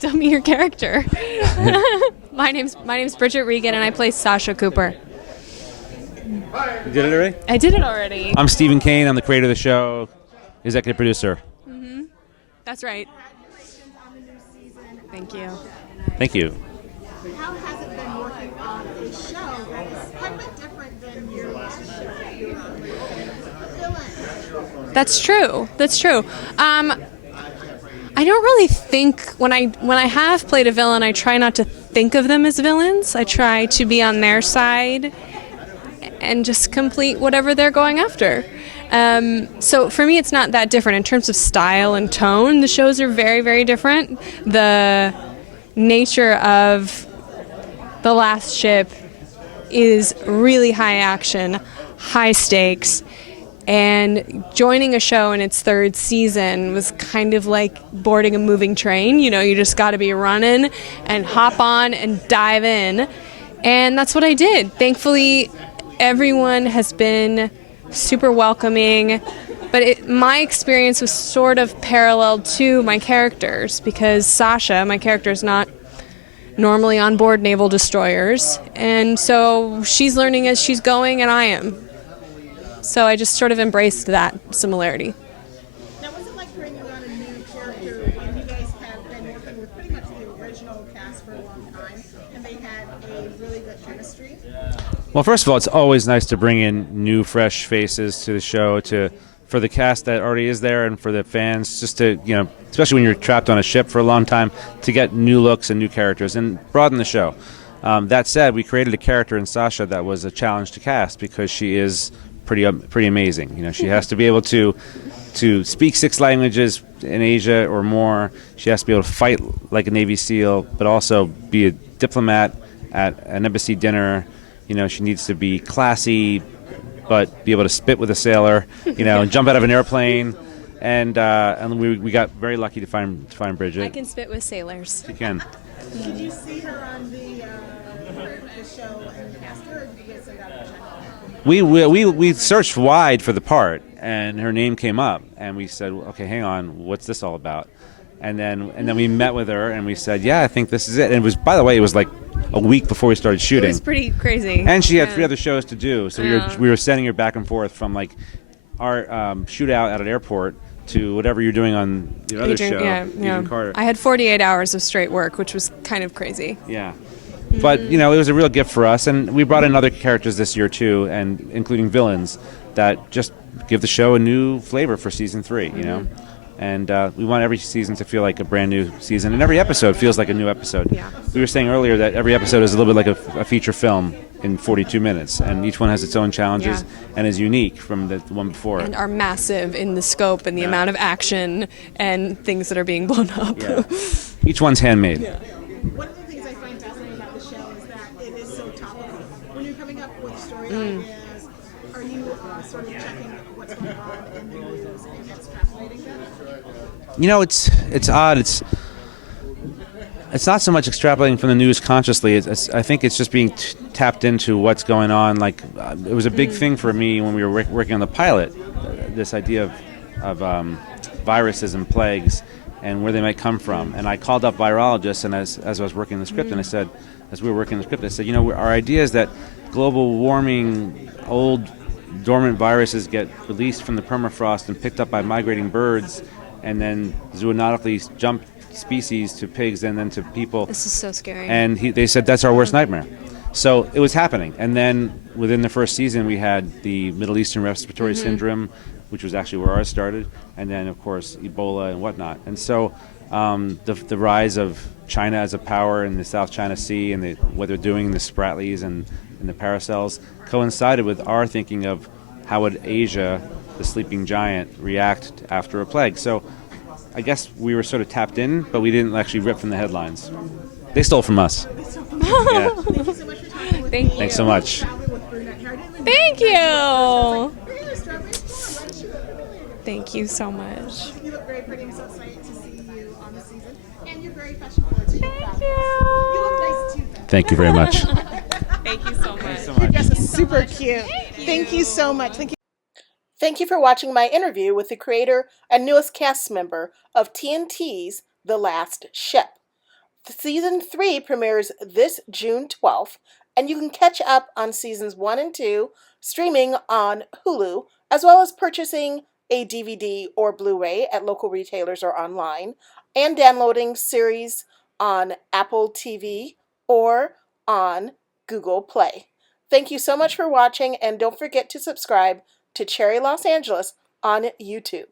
Tell me your character. My name's Bridget Regan, and I play Sasha Cooper. You did it already? I did it already. I'm Stephen Kane. I'm the creator of the show, executive producer. That's right. Thank you. Thank you. How has it been working on a show that is quite a bit different than your last show that you were on? Villain. That's true. I don't really think when I have played a villain, I try not to think of them as villains. I try to be on their side and just complete whatever they're going after. So for me, it's not that different in terms of style and tone. The shows are very, very different. The nature of The Last Ship is really high action, high stakes. And joining a show in its third season was kind of like boarding a moving train. You know, you just got to be running and hop on and dive in. And that's what I did. Thankfully, everyone has been super welcoming. But my experience was sort of parallel to my characters because Sasha, my character, is not normally on board naval destroyers. And so she's learning as she's going, and I am. So I just sort of embraced that similarity. Now, what's it like bringing on a new character when you guys have been working with pretty much the original cast for a long time, and they had a really good chemistry? Well, first of all, it's always nice to bring in new, fresh faces to the show, for the cast that already is there, and for the fans, just to, especially when you're trapped on a ship for a long time, to get new looks and new characters and broaden the show. That said, we created a character in Sasha that was a challenge to cast because she is pretty amazing. She has to be able to speak 6 languages in Asia or more. She has to be able to fight like a Navy SEAL, but also be a diplomat at an embassy dinner. She needs to be classy, but be able to spit with a sailor. And jump out of an airplane. And we got very lucky to find Bridget. I can spit with sailors. She can. Did you see her on the show and cast her, or did you guys send out a check? We searched wide for the part, and her name came up, and we said, okay, hang on, what's this all about? And then we met with her, and we said, yeah, I think this is it. And it was, by the way, it was like a week before we started shooting. It was pretty crazy. And she had 3 other shows to do, so we were sending her back and forth from like our shootout at an airport to whatever you're doing on your other show, Agent Carter. I had 48 hours of straight work, which was kind of crazy. Yeah. But, it was a real gift for us, and we brought in other characters this year, too, and including villains that just give the show a new flavor for Season 3, And we want every season to feel like a brand new season, and every episode feels like a new episode. Yeah. We were saying earlier that every episode is a little bit like a feature film in 42 minutes, and each one has its own challenges and is unique from the one before. And are massive in the scope and the amount of action and things that are being blown up. Yeah. Each one's handmade. Yeah. One of the things I find fascinating about the show is that it is so topical. When you're coming up with story ideas, are you sort of checking what's going on in the news and extrapolating that? It's odd. It's not so much extrapolating from the news consciously. I think it's just being tapped into what's going on. Like it was a big thing for me when we were working on the pilot. This idea of viruses and plagues and where they might come from. And I called up virologists, and as I was working the script, and I said, as we were working the script, I said, our idea is that global warming, old dormant viruses get released from the permafrost and picked up by migrating birds, and then zoonotically jump species to pigs and then to people. This is so scary. And they said that's our worst nightmare. So it was happening. And then within the first season, we had the Middle Eastern Respiratory Syndrome, which was actually where ours started, and then, of course, Ebola and whatnot. And so the rise of China as a power in the South China Sea and what they're doing in the Spratlys and the Paracels coincided with our thinking of how would Asia, the sleeping giant, react after a plague. So I guess we were sort of tapped in, but we didn't actually rip from the headlines. They stole from us. Yeah. Thank you so much for talking with Thank me. you. Thanks so much. Thank you. Really, strawberries so much. Thank you so much. You look very pretty. I'm so excited to see you on the season. And you're very fashion forward. So Thank you you. look nice too. Thank you very much. Thank you so much. Your dress is super cute. Thank you so much. Thank you for watching my interview with the creator and newest cast member of TNT's The Last Ship. Season 3 premieres this June 12th, and you can catch up on seasons 1 and 2 streaming on Hulu, as well as purchasing a DVD or Blu-ray at local retailers or online, and downloading series on Apple TV or on Google Play. Thank you so much for watching, and don't forget to subscribe to Cherry Los Angeles on YouTube.